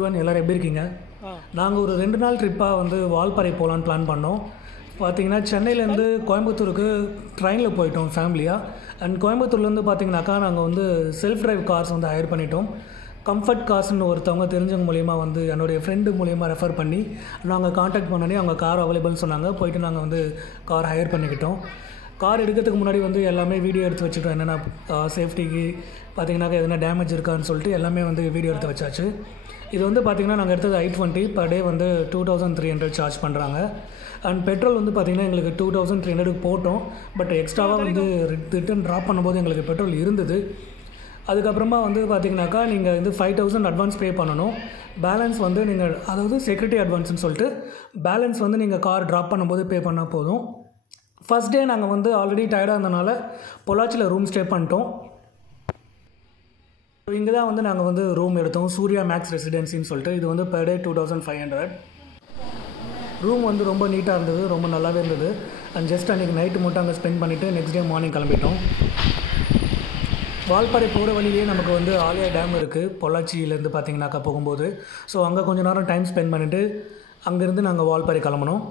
Everyone எல்லாரும் எப்படி இருக்கீங்க? நாங்கள் ஒரு 2 நாள் ட்ரிப்பாக வந்து வால்பாறை போகலான்னு பிளான் பண்ணோம். பார்த்தீங்கன்னா சென்னையிலேருந்து கோயம்புத்தூருக்கு ட்ரெயினில் போயிட்டோம் ஃபேமிலியாக. அண்ட் கோயம்புத்தூர்லேருந்து பார்த்தீங்கன்னாக்கா நாங்கள் வந்து செல்ஃப் டிரைவ் கார்ஸ் வந்து ஹையர் பண்ணிட்டோம். கம்ஃபர்ட் கார்ஸ்னு ஒருத்தவங்க தெரிஞ்சவங்க மூலிமா வந்து என்னுடைய ஃப்ரெண்டு மூலிமா ரெஃபர் பண்ணி நாங்கள் காண்டாக்ட் பண்ணி அவங்க கார் அவைலபிள்னு சொன்னாங்க. போயிட்டு நாங்கள் வந்து கார் ஹையர் பண்ணிக்கிட்டோம். கார் எடுக்கிறதுக்கு முன்னாடி வந்து எல்லாமே வீடியோ எடுத்து வச்சுட்டோம். என்னென்னா சேஃப்டிக்கு பார்த்தீங்கன்னாக்கா எதனா டேமேஜ் இருக்கான்னு சொல்லிட்டு எல்லாமே வந்து வீடியோ எடுத்து வச்சாச்சு. இது வந்து பார்த்திங்கன்னா நாங்கள் எடுத்தது i20 per day வந்து 2300 சார்ஜ் பண்ணுறாங்க. அண்ட் பெட்ரோல் வந்து பார்த்திங்கன்னா எங்களுக்கு 2300 போட்டோம். பட் எக்ஸ்ட்ராவாக வந்து ரிட்டன் ட்ராப் பண்ணும்போது எங்களுக்கு பெட்ரோல் இருந்தது. அதுக்கப்புறமா வந்து பார்த்திங்கனாக்கா நீங்கள் வந்து 5000 அட்வான்ஸ் பே பண்ணணும். பேலன்ஸ் வந்து நீங்கள் அதாவது செக்யூரிட்டி அட்வான்ஸ்னு சொல்லிட்டு பேலன்ஸ் வந்து நீங்கள் கார் ட்ராப் பண்ணும்போது பே பண்ணால் போதும். ஃபஸ்ட் டே நாங்கள் வந்து ஆல்ரெடி டயர்டாக இருந்தனால பொள்ளாச்சியில் ரூம் ஸ்டே பண்ணிட்டோம். இங்கே தான் வந்து நாங்கள் வந்து ரூம் எடுத்தோம். சூர்யா மேக்ஸ் ரெசிடென்சின்னு சொல்லிட்டு. இது வந்து per day 2500. ரூம் வந்து ரொம்ப நீட்டாக இருந்தது, ரொம்ப நல்லாவே இருந்தது. அண்ட் ஜஸ்ட் அன்றைக்கி நைட்டு மட்டும் அங்கே ஸ்பெண்ட் பண்ணிவிட்டு நெக்ஸ்ட் டே மார்னிங் கிளம்பிட்டோம். வால்பாறை போகிற வழியிலே நமக்கு வந்து ஆலியா டேம் இருக்குது பொள்ளாச்சியிலேருந்து பார்த்தீங்கன்னாக்கா போகும்போது. ஸோ அங்கே கொஞ்சம் நேரம் டைம் ஸ்பெண்ட் பண்ணிவிட்டு அங்கேருந்து நாங்கள் வால்பாறை கிளம்பணும்.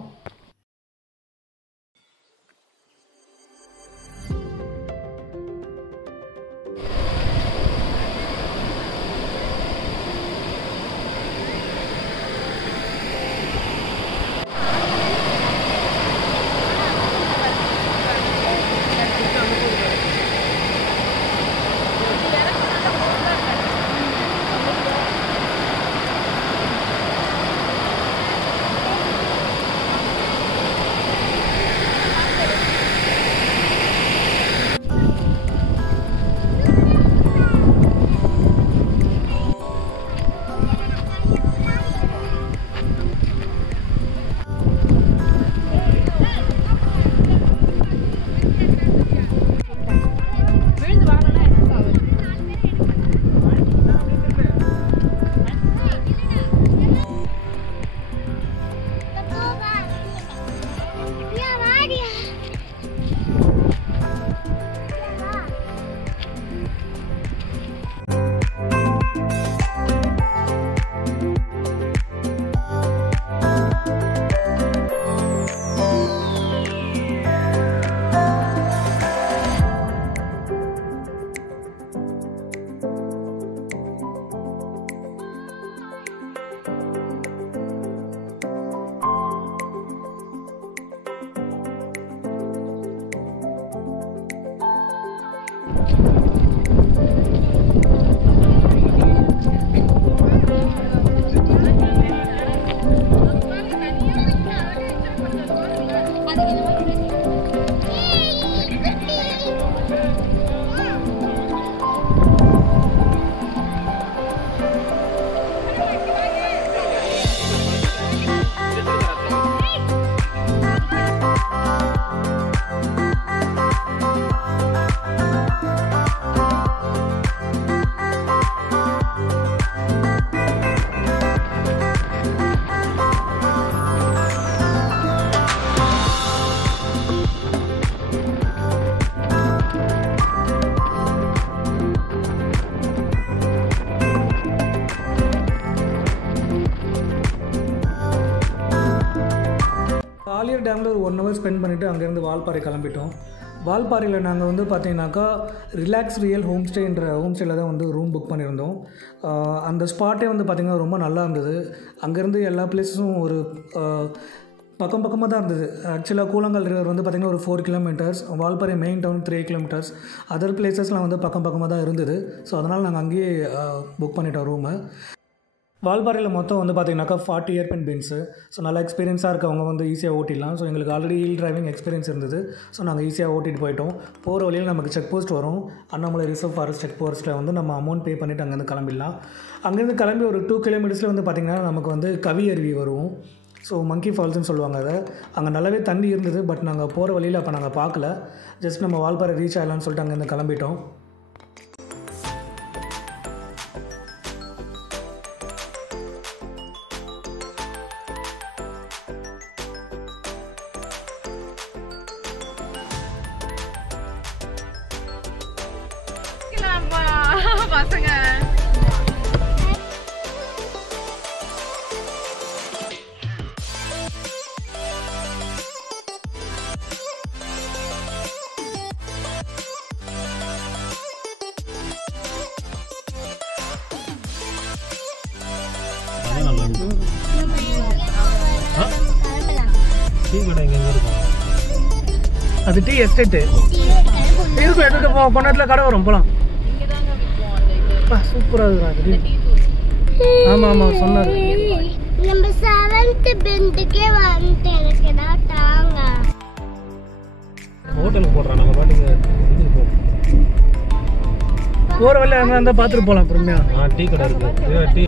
ஆலியார் டேமில் ஒரு 1 hour ஸ்பெண்ட் பண்ணிவிட்டு அங்கேருந்து வால்பாறை கிளம்பிட்டோம். வால்பாறையில் நாங்கள் வந்து பார்த்தீங்கன்னாக்கா ரிலாக்ஸ் ரியல் ஹோம் ஸ்டேயில் தான் வந்து ரூம் புக் பண்ணியிருந்தோம். அந்த ஸ்பாட்டே வந்து பார்த்திங்கன்னா ரொம்ப நல்லா இருந்தது. அங்கேருந்து எல்லா பிளேஸஸும் ஒரு பக்கமாக தான் இருந்தது. ஆக்சுவலாக கூழாங்கல் ரிவர் வந்து பார்த்திங்கன்னா ஒரு 4 kilometers, Valparai main town 3 kilometers, other பிளேஸஸ்லாம் வந்து பக்கமாக தான் இருந்தது. ஸோ அதனால் நாங்கள் அங்கேயே புக் பண்ணிட்டோம் ரூமு. வால்பாறையில் மொத்தம் வந்து பார்த்திங்கனாக்கா 40 ஏர்பென் பீன்ஸு. ஸோ நல்லா எக்ஸ்பீரியன்ஸாக இருக்கவங்க வந்து ஈஸியாக ஓட்டிடலாம். ஸோ எங்களுக்கு ஆல்ரெடி ஹில் டிரைவிங் எக்ஸ்பீரியன்ஸ் இருந்தது. ஸோ நாங்கள் ஈஸியாக ஓட்டிகிட்டு போயிட்டோம். போகிற வழியில் நமக்கு செக் போஸ்ட் வரும். அண்ணாமலை ரிசர்வ் ஃபாரஸ்ட் செக் போஸ்ட்டில் வந்து நம்ம அமௌண்ட் பே பண்ணிவிட்டு அங்கேருந்து கிளம்பிடலாம். அங்கேருந்து கிளம்பி ஒரு 2 kilometers வந்து பார்த்திங்கன்னா நமக்கு வந்து கவி அருவி வரும். ஸோ மங்கி ஃபால்ஸ்னு சொல்லுவாங்க அதை. அங்கே நல்லாவே தண்ணி இருந்தது. பட் நாங்கள் போகிற வழியில் அப்போ நாங்கள் பார்க்கல. ஜஸ்ட் நம்ம வால்பாறை ரீச் ஆகலான்னு சொல்லிட்டு அங்கேருந்து கிளம்பிட்டோம். பசங்க அது டீ எஸ்டேட்டு இருக்கும். எதுக்கு போன இடத்துல கடை வரும் போகலாம். சூப்பராக இருக்குண்ணா அது. ஆமாம் ஆமாம் சொன்னார். நம்ம 7th பெஞ்சுக்கே வந்து இருக்குடா தாங்க. ஹோட்டலுக்கு போடுறான். நம்ம பாட்டுக்கு போகிற வழியில் என்ன இருந்தால் பார்த்துட்டு போகலாம் பொறுமையாக. டீ கடை இருக்குது. டீ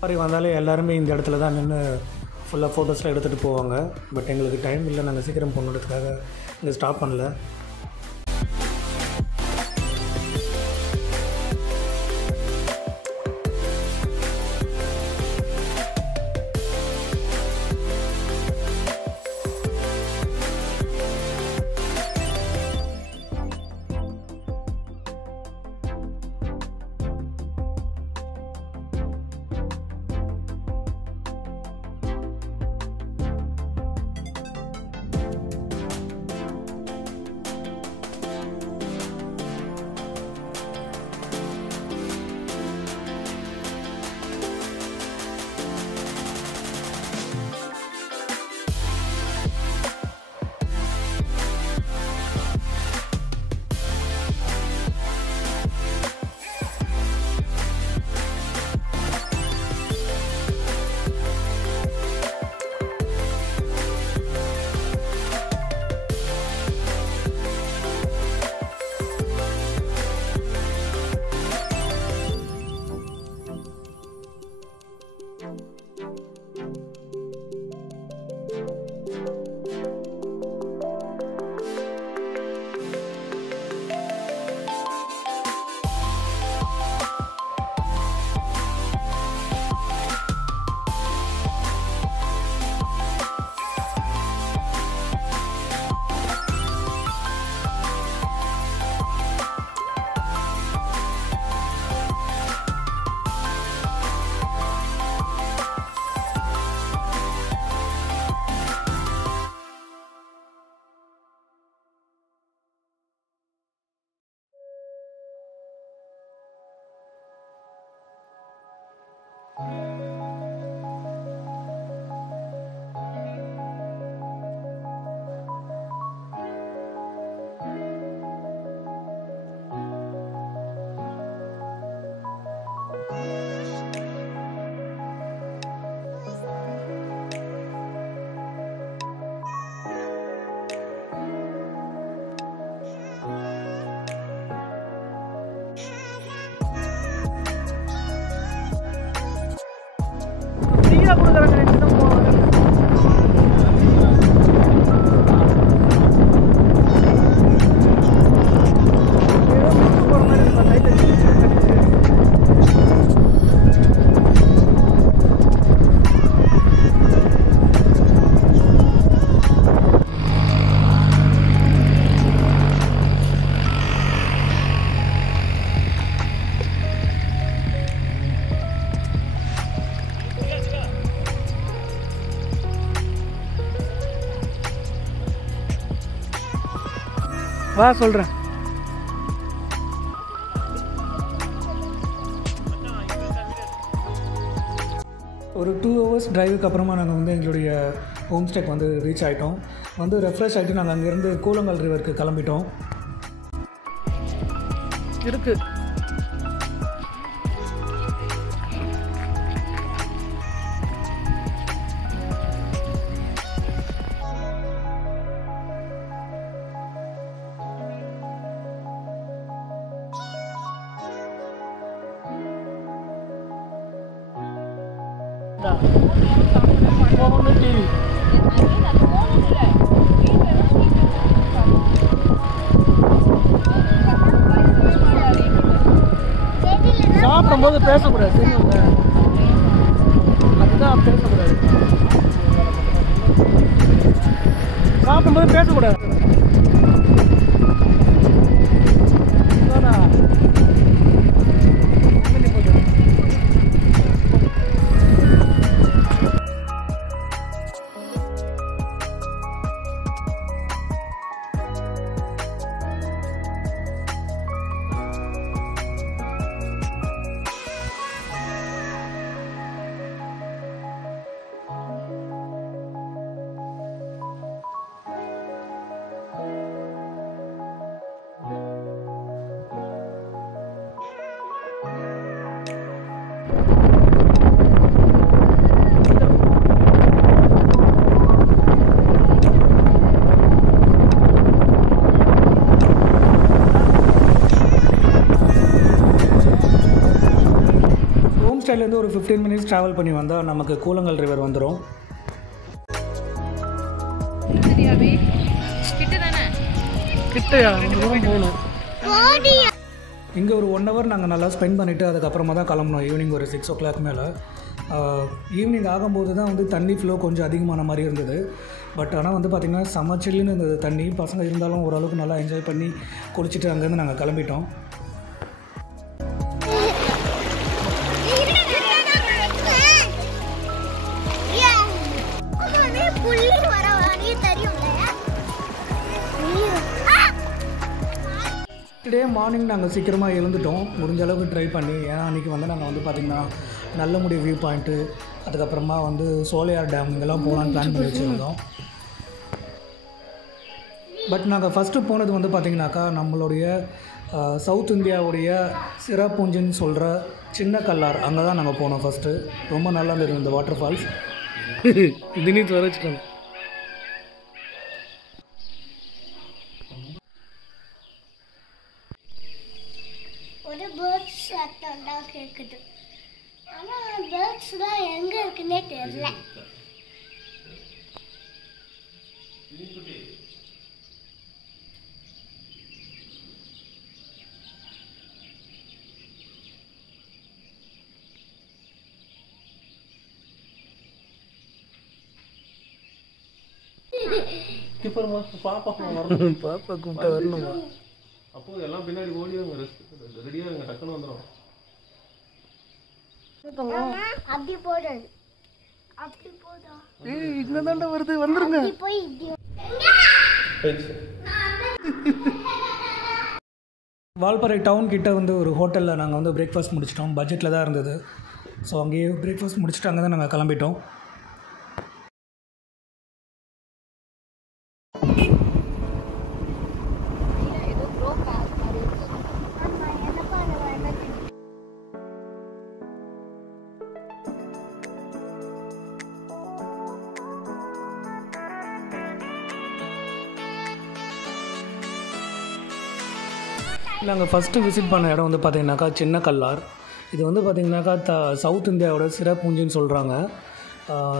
மாதிரி வந்தாலே எல்லாருமே இந்த இடத்துல தான் நின்று ஃபுல்லாக ஃபோட்டோஸ்லாம் எடுத்துகிட்டு போவாங்க. பட் எங்களுக்கு டைம் இல்லை, நாங்கள் சீக்கிரம் போகணுன்றதுக்காக இங்கே ஸ்டாப் பண்ணல. வா சொல்கிறேன். ஒரு 2 hours டிரைவுக்கு அப்புறமா நாங்கள் வந்து எங்களுடைய ஹோம் ஸ்டேக்கு வந்து ரீச் ஆகிட்டோம். வந்து ரெஃப்ரெஷ் ஆகிட்டு நாங்கள் அங்கேருந்து கூழங்கல் ரிவருக்கு கிளம்பிட்டோம். இருக்குது சாப்பிடும்போது பேசக்கூடாது, தெரியுங்க, அதுதான் பேசக்கூடாது. சாப்பிடும்போது பேசக்கூடாது. ஸ்டைலேருந்து ஒரு 15 minutes ட்ராவல் பண்ணி வந்தால் நமக்கு கூழங்கல் ரிவர் வந்துடும். கிட்டையா போகணும். இங்கே ஒரு 1 hour நாங்கள் நல்லா ஸ்பெண்ட் பண்ணிவிட்டு அதுக்கப்புறமா தான் கிளம்பணும். ஈவினிங் ஒரு 6 o'clock மேலே. ஈவினிங் ஆகும்போது தான் வந்து தண்ணி ஃப்ளோ கொஞ்சம் அதிகமான மாதிரி இருந்தது. பட் ஆனால் வந்து பார்த்திங்கன்னா செம்ம சில்லுன்னு இருந்தது தண்ணி. பசங்க இருந்தாலும் ஓரளவுக்கு நல்லா என்ஜாய் பண்ணி குளிச்சுட்டு அங்கேருந்து நாங்கள் கிளம்பிட்டோம். டுடே மார்னிங் நாங்கள் சீக்கிரமாக எழுந்துட்டோம், முடிஞ்ச அளவுக்கு ட்ரை பண்ணி. ஏன்னா அன்றைக்கி வந்து நாங்கள் வந்து பார்த்திங்கன்னா நல்லமுடி வியூ பாயிண்ட்டு, அதுக்கப்புறமா வந்து சோலையார் டேம் இங்கெல்லாம் போகலான்னு பிளான் பண்ணி வச்சுருந்தோம். பட் நாங்கள் ஃபஸ்ட்டு போனது வந்து பார்த்திங்கனாக்கா நம்மளுடைய சவுத் இந்தியாவுடைய சிராபூஞ்சின்னு சொல்கிற சின்ன கல்லார், அங்கே தான் நாங்கள் போனோம் ஃபஸ்ட்டு. ரொம்ப நல்லா இருந்தது இந்த வாட்டர் ஃபால்ஸ். திடீர்னு வர வச்சுட்டோம். ஒரு பேர்ட்ஸ் சத்தம் தான் கேட்குது. ஆனால் பேர்ட்ஸ்லாம் எங்கே இருக்குன்னே தெரியல. பாப்பா கூப்பிட்டு வரணுமா? அப்போ எல்லாம் பின்னாடி ஓடிடுங்க, ரெடியாக இருங்க, டக்குன்னு வந்துடும். அப்படி போடாது, அப்படி போதா? இங்கே தாண்டா வருது, வந்துருங்க. போய் வால்பாறை டவுன் கிட்ட வந்து ஒரு ஹோட்டலில் நாங்கள் வந்து பிரேக்ஃபாஸ்ட் முடிச்சிட்டோம். பட்ஜெட்டில் தான் இருந்தது. ஸோ அங்கேயே பிரேக்ஃபாஸ்ட் முடிச்சுட்டு அங்கே தான் நாங்கள் கிளம்பிட்டோம். நாங்கள் ஃபஸ்ட்டு விசிட் பண்ண இடம் வந்து பார்த்திங்கனாக்கா சின்ன கல்லார். இது வந்து பார்த்திங்கனாக்கா சவுத் இந்தியாவோட சிராபூஞ்சின்னு சொல்கிறாங்க.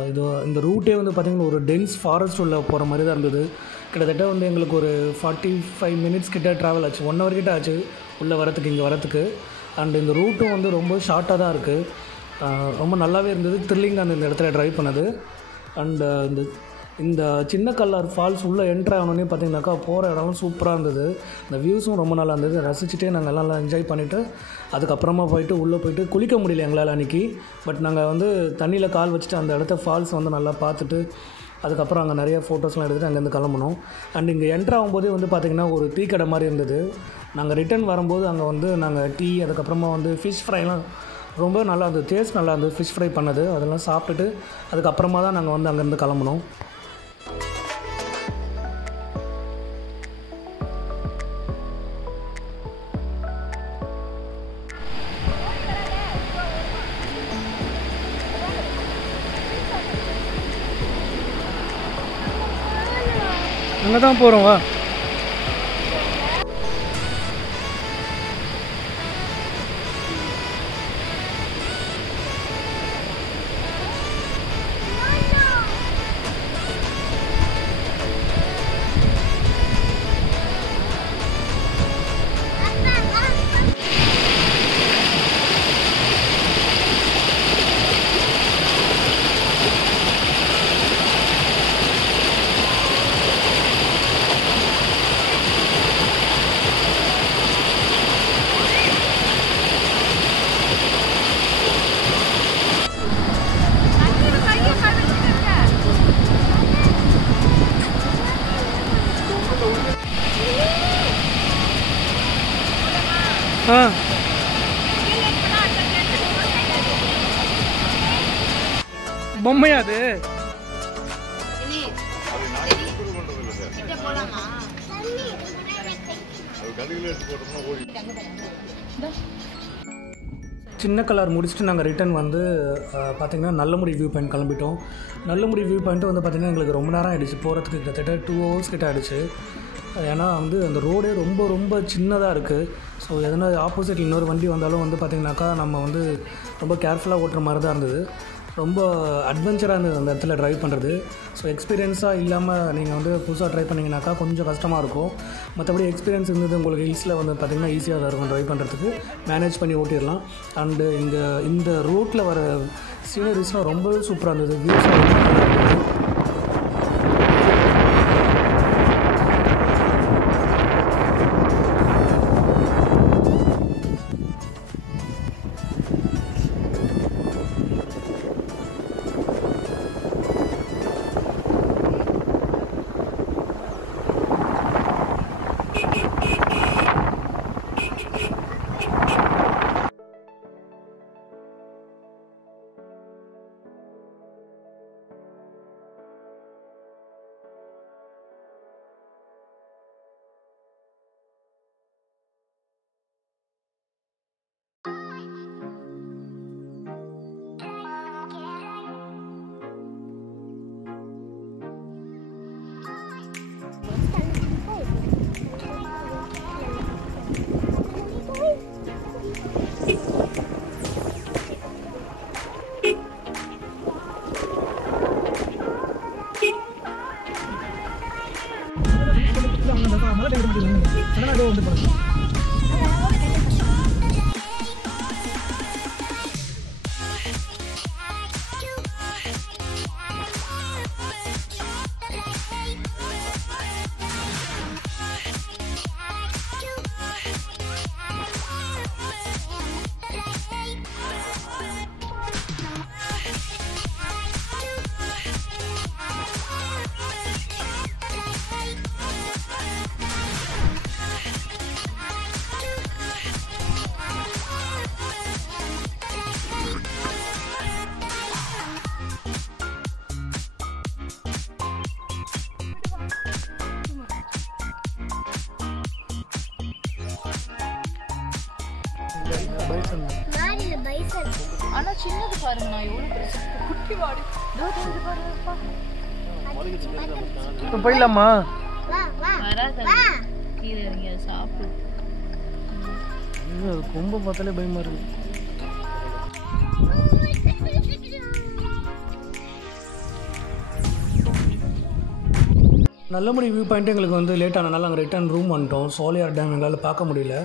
இது இந்த ரூட்டே வந்து பார்த்திங்கன்னா ஒரு டென்ஸ் ஃபாரஸ்ட் உள்ள போகிற மாதிரி தான் இருந்தது. கிட்டத்தட்ட வந்து எங்களுக்கு ஒரு 45 minutes கிட்ட ட்ராவல் ஆச்சு. 1 hour கிட்ட ஆச்சு உள்ளே வரத்துக்கு, இங்கே வரத்துக்கு. அண்ட் இந்த ரூட்டும் வந்து ரொம்ப ஷார்ட்டாக தான் இருக்குது. ரொம்ப நல்லாவே இருந்தது, த்ரில்லிங்காக அந்த இடத்துல ட்ரைவ் பண்ணது. அண்டு இந்த சின்ன கல்லார் ஃபால்ஸ் உள்ளே என்ட்ரு ஆகணுன்னே பார்த்திங்கனாக்கா போகிற இடம்லாம் சூப்பராக இருந்தது. இந்த வியூஸும் ரொம்ப நல்லா இருந்தது. ரசிச்சுட்டே நாங்கள் எல்லாம் என்ஜாய் பண்ணிவிட்டு அதுக்கப்புறமா போயிட்டு உள்ளே போயிட்டு குளிக்க முடியல எங்களால் அன்றைக்கி. பட் நாங்கள் வந்து தண்ணியில் கால் வச்சுட்டு அந்த இடத்த ஃபால்ஸ் வந்து நல்லா பார்த்துட்டு அதுக்கப்புறம் அங்கே நிறைய ஃபோட்டோஸ்லாம் எடுத்துகிட்டு அங்கேருந்து கிளம்புனோம். அண்ட் இங்கே என்ட்ரு ஆகும்போதே வந்து பார்த்திங்கன்னா ஒரு டீ கடை மாதிரி இருந்தது. நாங்கள் ரிட்டர்ன் வரும்போது அங்கே வந்து நாங்கள் டீ, அதுக்கப்புறமா வந்து ஃபிஷ் ஃப்ரைலாம் ரொம்ப நல்லா இருந்தது, டேஸ்ட் நல்லா இருந்தது ஃபிஷ் ஃப்ரை பண்ணது. அதெல்லாம் சாப்பிட்டுட்டு அதுக்கப்புறமா தான் நாங்கள் வந்து அங்கேருந்து கிளம்புனோம். அங்கே தான் போகிறோம் வா. பொம்மையா அது? சின்ன கலர் முடிச்சுட்டு நாங்கள் ரிட்டன் வந்து பார்த்திங்கன்னா நல்லமுடி வியூ பாயிண்ட் கிளம்பிட்டோம். நல்லமுடி வியூ பாயிண்ட்டு வந்து பார்த்திங்கன்னா எங்களுக்கு ரொம்ப நேரம் ஆகிடுச்சு போகிறதுக்கு, கிட்டத்தட்ட 2 hours கிட்ட ஆகிடுச்சு. ஏன்னா வந்து அந்த ரோடே ரொம்ப ரொம்ப சின்னதாக இருக்குது. ஸோ எதனா ஆப்போசிட்டில் இன்னொரு வண்டி வந்தாலும் வந்து பார்த்திங்கனாக்கா நம்ம வந்து ரொம்ப கேர்ஃபுல்லாக ஓட்டுற மாதிரி தான் இருந்தது. ரொம்ப அட்வென்ச்சராக இருந்தது அந்த இடத்துல ட்ரைவ் பண்ணுறது. ஸோ எக்ஸ்பீரியன்ஸாக இல்லாமல் நீங்கள் வந்து புதுசாக ட்ரை பண்ணிங்கனாக்கா கொஞ்சம் கஷ்டமாக இருக்கும். மற்றபடி எக்ஸ்பீரியன்ஸ் இருந்தது உங்களுக்கு ஹில்ஸில் வந்து பார்த்திங்கன்னா ஈஸியாக தான் இருக்கும் ட்ரைவ் பண்ணுறதுக்கு, மேனேஜ் பண்ணி ஓட்டிடலாம். அண்டு இங்கே இந்த ரோட்டில் வர சீனரிஸ்லாம் ரொம்பவே சூப்பராக இருந்தது, வியூஸ்லாம் ரொம்ப நல்லா இருந்தது. ஆனா சின்னது பாருங்க, நான் எவ்வளவு பெருசு குட்டி மாடு பாருங்க. போயிடலாமா? வராது, கீழே இறங்கி அதை சாப்பிடு. ரொம்ப பார்த்தாலே பயமா இருக்கு. நல்லமுடி வியூ பாயிண்ட் எங்களுக்கு வந்து லேட் ஆனனால நாங்கள் ரிட்டர்ன் ரூம் வந்துட்டோம். சோலையார் டேம் எங்களால் பார்க்க முடியல.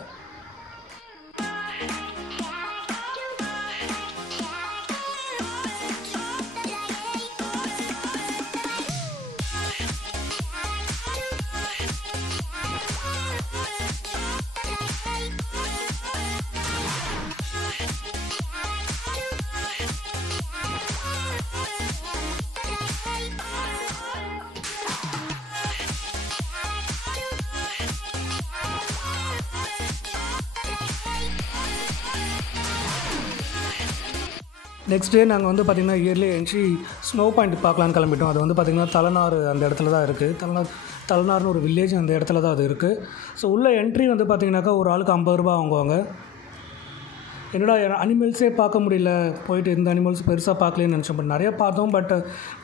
நெக்ஸ்ட் டே நாங்கள் வந்து பார்த்திங்கன்னா இயர்லி எழுந்துச்சி ஸ்னோ பாயிண்ட் பார்க்கலான்னு கிளம்பிட்டோம். அது வந்து பார்த்திங்கன்னா தலைநாறு அந்த இடத்துல தான் இருக்குது. தலைநாறுன்னு ஒரு வில்லேஜ் அந்த இடத்துல தான் அது இருக்குது. ஸோ உள்ள என்ட்ரி வந்து பார்த்திங்கனாக்கா ஒரு ஆளுக்கு 50 ரூபா வாங்குவாங்க. என்னடா அனிமல்ஸே பார்க்க முடியல, போயிட்டு இந்த அனிமல்ஸ் பெருசாக பார்க்கலன்னு நினச்சோம். பட் நிறையா பார்த்தோம், பட்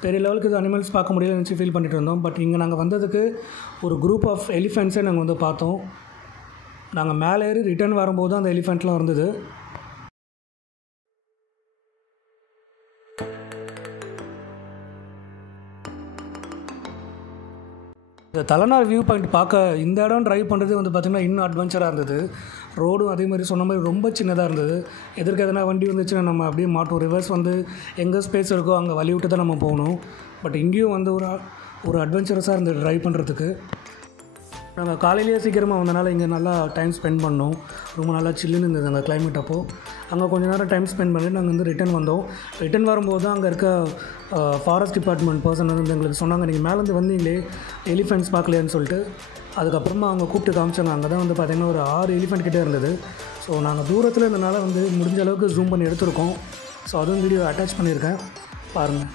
பெரிய லெவலுக்கு இது அனிமல்ஸ் பார்க்க முடியலன்னு நினச்சி ஃபீல் பண்ணிட்டு இருந்தோம். பட் இங்கே நாங்கள் வந்ததுக்கு ஒரு குரூப் ஆஃப் எலிஃபெண்ட்ஸே நாங்கள் வந்து பார்த்தோம். நாங்கள் மேலே ஏறி ரிட்டர்ன் வரும்போது அந்த எலிஃபெண்ட்லாம் இருந்தது. இந்த தலைநாறு வியூ பாயிண்ட் பார்க்க இந்த இடம் ட்ரைவ் பண்ணுறது வந்து பார்த்திங்கன்னா இன்னும் அட்வென்ச்சராக இருந்தது. ரோடும் அதே மாதிரி சொன்ன மாதிரி ரொம்ப சின்னதாக இருந்தது. எதற்கு எதனா வண்டி வந்துச்சுன்னா நம்ம அப்படியே மாட்டோம். ரிவர்ஸ் வந்து எங்கே ஸ்பேஸ் இருக்கோ அங்கே வழி விட்டு தான் நம்ம போகணும். பட் இங்கேயும் வந்து ஒரு அட்வென்ச்சரஸாக இருந்தது ட்ரைவ் பண்ணுறதுக்கு. நாங்கள் காலையிலேயே சீக்கிரமாக வந்தனால இங்கே நல்லா டைம் ஸ்பெண்ட் பண்ணோம். ரொம்ப நல்லா சில்லுன்னு இருந்தது அங்கே கிளைமேட். அப்போது அங்கே கொஞ்சம் நேரம் டைம் ஸ்பெண்ட் பண்ணிட்டு நாங்கள் வந்து ரிட்டன் வந்தோம். ரிட்டன் வரும்போது தான் அங்கே இருக்க ஃபாரஸ்ட் டிபார்ட்மெண்ட் பர்சன் வந்து எங்களுக்கு சொன்னாங்க, நீங்கள் மேலேருந்து வந்தீங்களே எலிஃபெண்ட்ஸ் பார்க்கலையான்னு சொல்லிட்டு. அதுக்கப்புறமா அவங்க கூப்பிட்டு காமிச்சாங்க. அங்கே தான் வந்து பார்த்திங்கன்னா ஒரு 6 எலிஃபெண்ட் கிட்டே இருந்தது. ஸோ நாங்கள் தூரத்தில் இருந்தனால வந்து முடிஞ்ச அளவுக்கு ஜூம் பண்ணி எடுத்திருக்கோம். ஸோ அதுவும் வீடியோ அட்டாச் பண்ணியிருக்கேன், பாருங்கள்.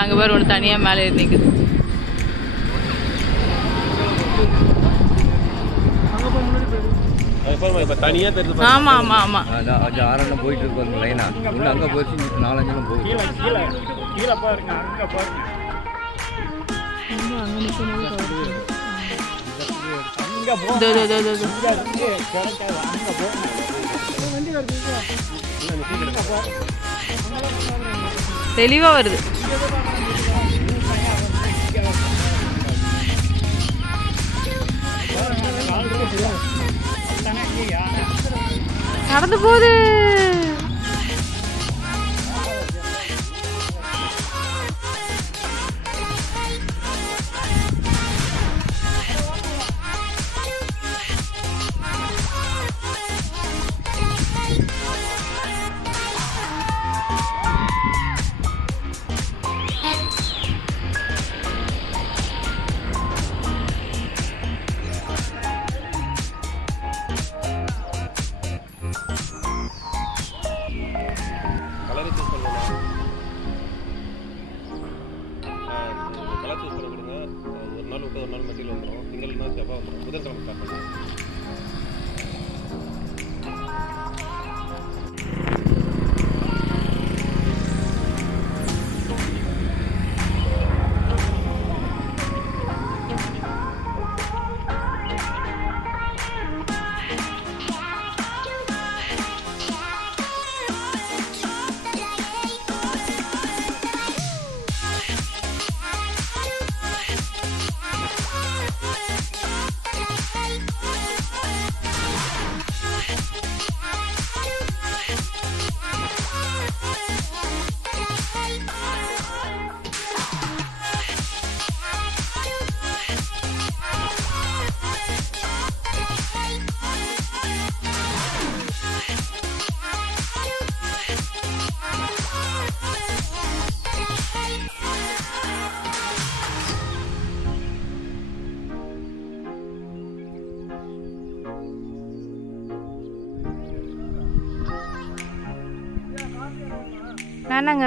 அங்கே பாரு ஒன்று தனியாக மேலே ஏறி நிற்குது. இப்போ தனியாக தெரிஞ்சு ஆமாம் ஆமாம் ஆமாம். அது ஆறெல்லாம் போயிட்டு இருக்கு லைனா இல்லை அங்கே போயிடுச்சு 4-5 போயிடுச்சு. தெளிவாக வருது. நடந்து போகுது. கலர் சூஸ் பண்ணலாம். கலர் சூஸ் பண்ண கொடுங்க. ஒரு நாள் விட்டு ஒரு நாள் மெட்டீரியல் வந்துடும். திங்கள்னா செவ்வாய் வந்துடும். புதன்கிழமை ஸ்டார்ட் பண்ணலாம். வேணாங்க.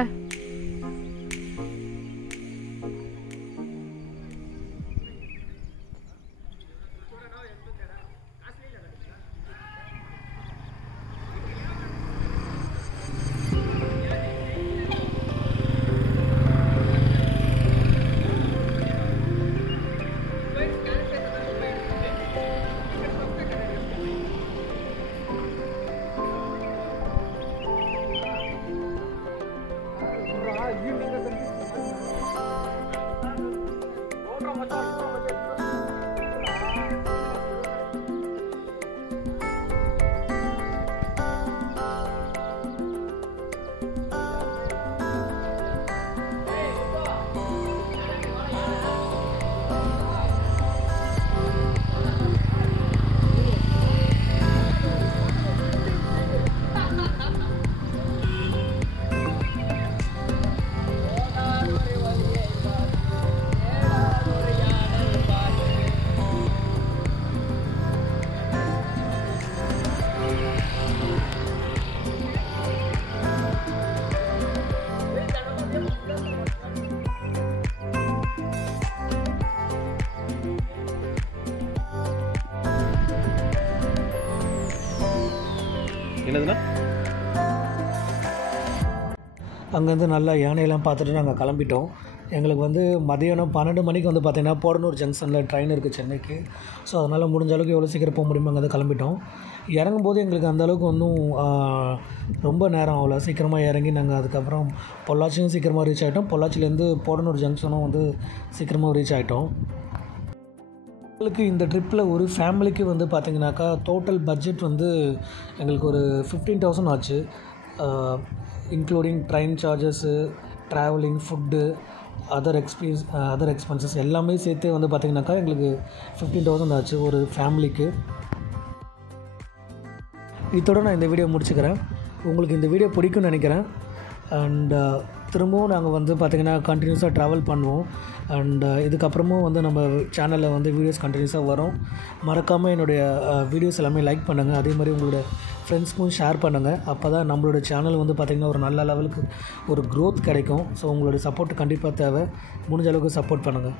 என்னதுன்னா அங்கேருந்து நல்லா யானையெல்லாம் பார்த்துட்டு நாங்கள் கிளம்பிட்டோம். எங்களுக்கு வந்து மதியானம் 12 மணிக்கு வந்து பார்த்திங்கன்னா போடனூர் ஜங்ஷனில் ட்ரெயின் இருக்குது சென்னைக்கு. ஸோ அதனால் முடிஞ்ச அளவுக்கு எவ்வளோ சீக்கிரம் போக முடியுமோ அங்கே கிளம்பிட்டோம். இறங்கும்போது எங்களுக்கு அந்தளவுக்கு ஒன்றும் ரொம்ப நேரம் ஆகல. சீக்கிரமாக இறங்கி நாங்கள் அதுக்கப்புறம் பொள்ளாச்சியும் சீக்கிரமாக ரீச் ஆகிட்டோம். பொள்ளாச்சிலேருந்து போடனூர் ஜங்ஷனும் வந்து சீக்கிரமாக ரீச் ஆகிட்டோம். எங்களுக்கு இந்த ட்ரிப்பில் ஒரு ஃபேமிலிக்கு வந்து பார்த்திங்கனாக்கா டோட்டல் பட்ஜெட் வந்து எங்களுக்கு ஒரு 15,000 ஆச்சு. Including train charges, travelling, food, other expenses எல்லாமே சேர்த்து வந்து பார்த்திங்கனாக்கா எங்களுக்கு 15,000 ஆச்சு ஒரு ஃபேமிலிக்கு. இதோட நான் இந்த வீடியோ முடிச்சுக்கிறேன். உங்களுக்கு இந்த வீடியோ பிடிக்கும்னு நினைக்கிறேன். அண்ட் திரும்பவும் நாங்கள் வந்து பார்த்திங்கன்னா கண்டினியூஸாக ட்ராவல் பண்ணுவோம். அண்ட் இதுக்கப்புறமும் வந்து நம்ம சேனலில் வந்து வீடியோஸ் கண்டினியூஸாக வரும். மறக்காமல் என்னுடைய வீடியோஸ் எல்லாமே லைக் பண்ணுங்கள். அதே மாதிரி உங்களோட ஃப்ரெண்ட்ஸ்க்கும் ஷேர் பண்ணுங்கள். அப்போ தான் நம்மளோட சேனல் வந்து பார்த்திங்கன்னா ஒரு நல்ல லெவலுக்கு ஒரு க்ரோத் கிடைக்கும். ஸோ உங்களோட சப்போர்ட் கண்டிப்பாக தேவை. முடிஞ்ச அளவுக்கு சப்போர்ட் பண்ணுங்கள்.